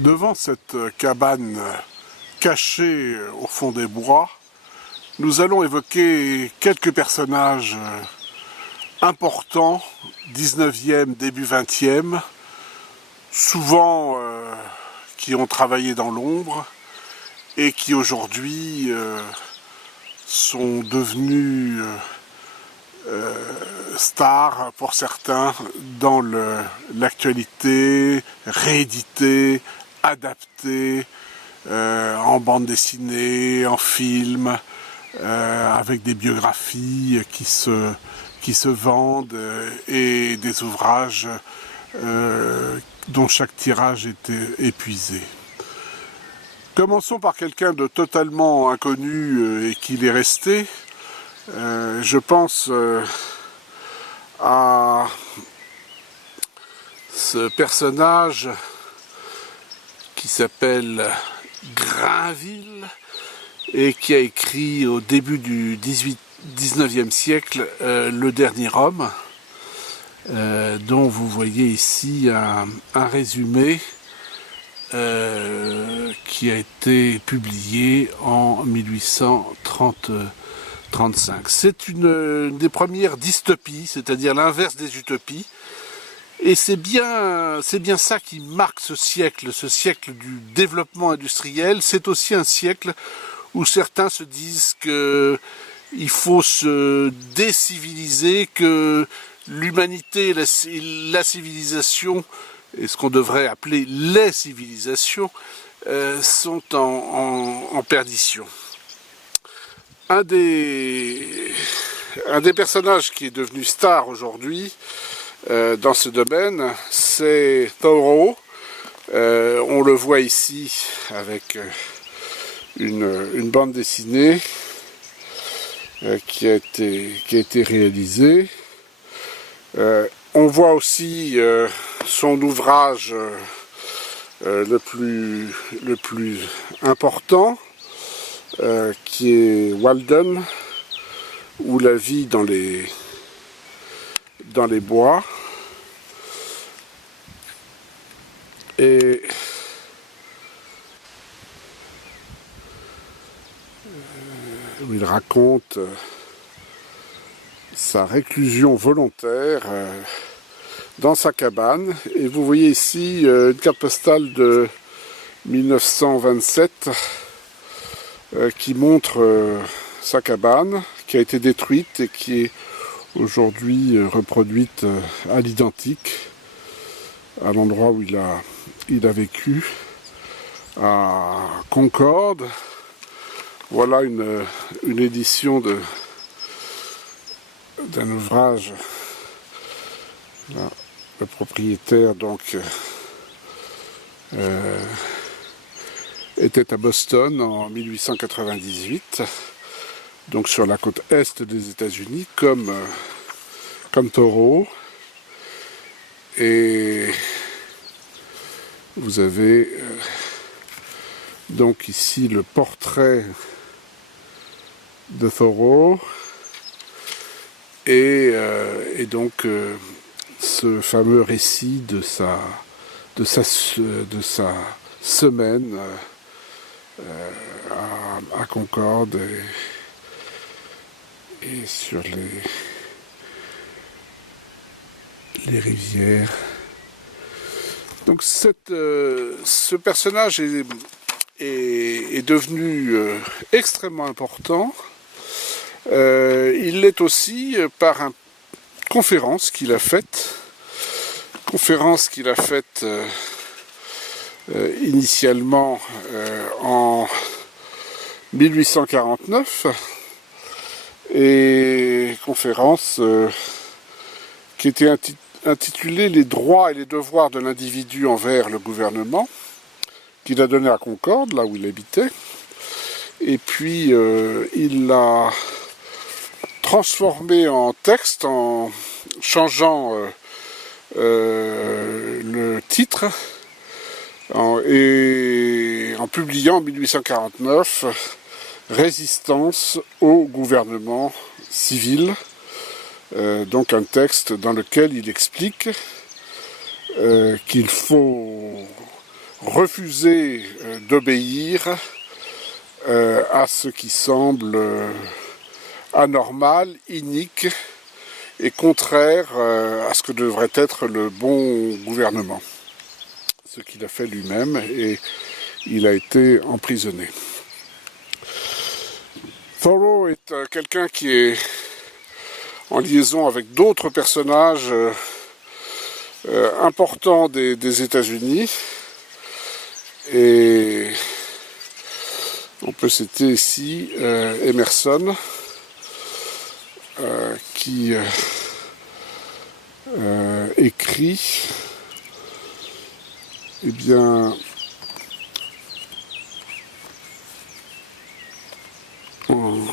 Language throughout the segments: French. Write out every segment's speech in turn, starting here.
Devant cette cabane cachée au fond des bois, nous allons évoquer quelques personnages importants, 19e, début 20e, souvent qui ont travaillé dans l'ombre et qui aujourd'hui sont devenus stars pour certains dans l'actualité, réédités, adaptés en bande dessinée, en film, avec des biographies qui se vendent et des ouvrages dont chaque tirage était épuisé. Commençons par quelqu'un de totalement inconnu et qui l'est resté. Je pense à ce personnage qui s'appelle Grainville et qui a écrit au début du 19e siècle Le Dernier Homme, dont vous voyez ici un résumé qui a été publié en 1835. C'est une des premières dystopies, c'est-à-dire l'inverse des utopies. Et c'est bien ça qui marque ce siècle du développement industriel. C'est aussi un siècle où certains se disent qu'il faut se déciviliser, que l'humanité et la civilisation, et ce qu'on devrait appeler les civilisations, sont en perdition. Un des personnages qui est devenu star aujourd'hui dans ce domaine, c'est Thoreau. On le voit ici avec une bande dessinée qui a été réalisée. On voit aussi son ouvrage le plus important, qui est Walden, ou la vie dans les bois. Et où il raconte sa réclusion volontaire dans sa cabane. Et vous voyez ici une carte postale de 1927 qui montre sa cabane, qui a été détruite et qui est aujourd'hui reproduite à l'identique à l'endroit où il a vécu, à Concorde. Voilà une édition d'un ouvrage. Là, le propriétaire donc était à Boston en 1898, donc sur la côte est des États-Unis, comme Thoreau. Et vous avez donc ici le portrait de Thoreau et donc ce fameux récit de sa semaine à Concorde et sur les rivières. Donc ce personnage est devenu extrêmement important. Il l'est aussi par une conférence qu'il a faite. Initialement en 1849, et conférence qui était intitulée « Les droits et les devoirs de l'individu envers le gouvernement », qu'il a donné à Concorde, là où il habitait. Et puis il l'a transformé en texte en changeant le titre et en publiant en 1849 « Résistance au gouvernement civil », donc un texte dans lequel il explique qu'il faut refuser d'obéir à ce qui semble anormal, inique et contraire à ce que devrait être le bon gouvernement. Ce qu'il a fait lui-même, et il a été emprisonné. Thoreau est quelqu'un qui est en liaison avec d'autres personnages importants des États-Unis, et on peut citer ici Emerson, qui écrit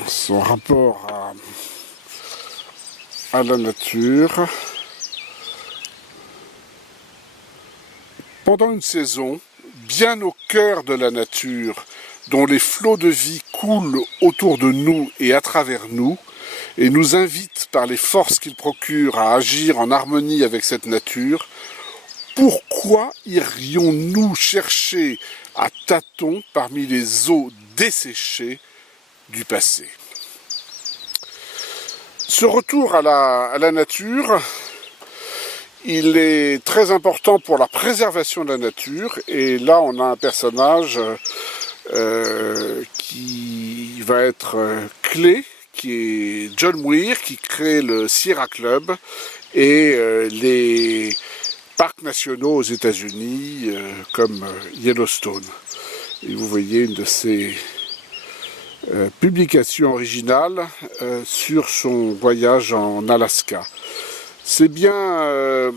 son rapport à la nature. Pendant une saison, bien au cœur de la nature, dont les flots de vie coulent autour de nous et à travers nous, et nous invitent par les forces qu'ils procurent à agir en harmonie avec cette nature, pourquoi irions-nous chercher à tâtons parmi les eaux desséchées du passé? Ce retour à la nature, il est très important pour la préservation de la nature, et là on a un personnage qui va être clé, qui est John Muir, qui crée le Sierra Club et les parcs nationaux aux États-Unis comme Yellowstone. Et vous voyez une de ces publications originales sur son voyage en Alaska. C'est bien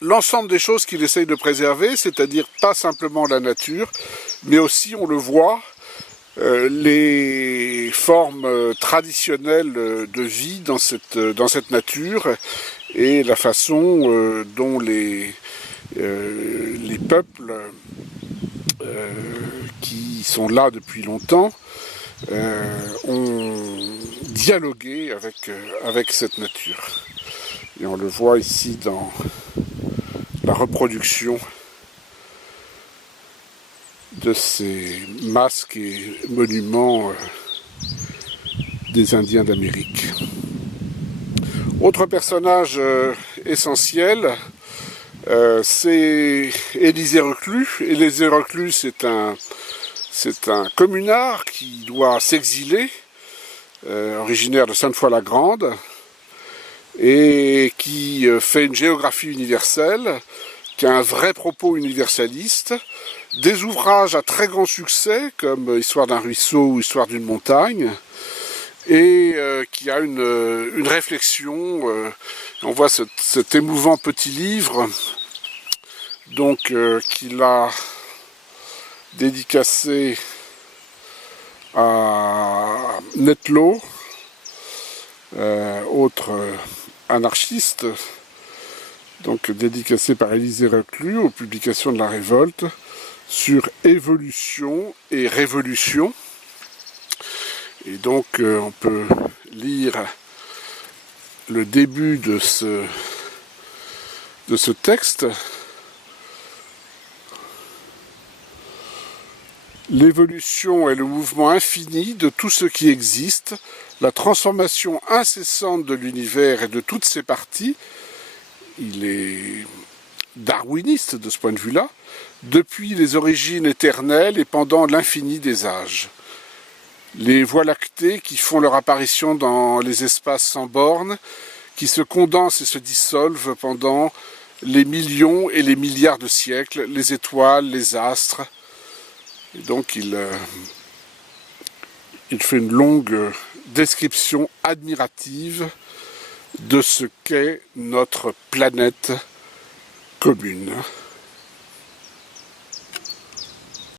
l'ensemble des choses qu'il essaye de préserver, c'est-à-dire pas simplement la nature, mais aussi, on le voit, les formes traditionnelles de vie dans cette nature, et la façon dont les peuples qui sont là depuis longtemps ont dialogué avec cette nature. Et on le voit ici dans la reproduction de ces masques et monuments des Indiens d'Amérique. Autre personnage essentiel, c'est Élisée Reclus. Élisée Reclus, c'est un communard qui doit s'exiler, originaire de Sainte-Foy-la-Grande, et qui fait une géographie universelle, qui a un vrai propos universaliste, des ouvrages à très grand succès, comme Histoire d'un ruisseau ou Histoire d'une montagne, et qui a une réflexion. On voit cet émouvant petit livre donc qu'il a dédicacé à Netlo, autre anarchiste, donc dédicacé par Élisée Reclus aux publications de la Révolte, sur évolution et révolution. Et donc on peut lire le début de ce texte. L'évolution est le mouvement infini de tout ce qui existe, la transformation incessante de l'univers et de toutes ses parties. Il est darwiniste de ce point de vue-là, depuis les origines éternelles et pendant l'infini des âges. Les voies lactées qui font leur apparition dans les espaces sans bornes, qui se condensent et se dissolvent pendant les millions et les milliards de siècles, les étoiles, les astres. Et donc il fait une longue description admirative de ce qu'est notre planète commune.